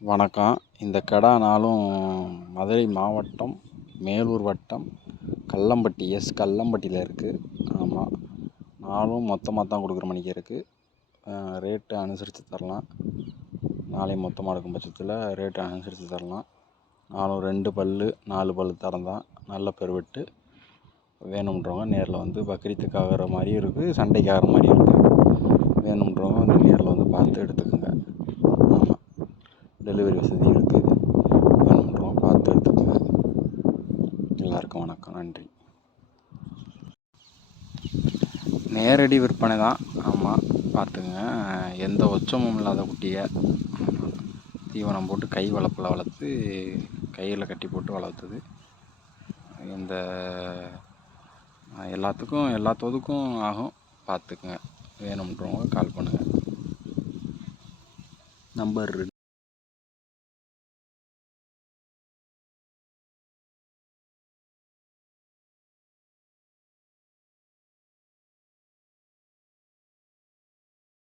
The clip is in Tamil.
வணக்கம். இந்த கடா நாளும் மதுரை மாவட்டம் மேலூர் வட்டம் கல்லம்பட்டி கல்லம்பட்டியில் இருக்குது. ஆமாம், நாளும் மொத்தமாக தான் கொடுக்குற மணிக்கு இருக்குது. ரேட்டு அனுசரித்து தரலாம். நாளை மொத்தமாக இருக்கும் பட்சத்தில் ரேட்டு அனுசரித்து தரலாம். நாளும் 2 பல்லு 4 பல்லு தரம் தான். நல்ல பெருவெட்டு. வேணுன்றவங்க நேரில் வந்து பக்ரீத்துக்கு ஆகிற மாதிரியும் இருக்குது, சண்டைக்கு ஆகிற மாதிரியும் இருக்குது. வேணுன்றவங்க வந்து நேரில் வந்து பார்த்து எடுத்துக்கோங்க. ஆமாம், டெலிவரி வசதி இருக்குது. வேணுன்றவங்க பார்த்து எடுத்துக்கோங்க. எல்லாருக்கும் வணக்கம், நன்றி. நேரடி விற்பனை தான். ஆமாம், பார்த்துங்க. எந்த உச்சமும் இல்லாத குட்டியை தீவனம் போட்டு கை வளர்ப்பில் வளர்த்து கையில் கட்டி போட்டு வளர்த்துது. இந்த எல்லாத்துக்கும் ஆகும். பார்த்துக்குங்க. வேணுன்றவங்க கால் பண்ணுங்கள். நம்பர்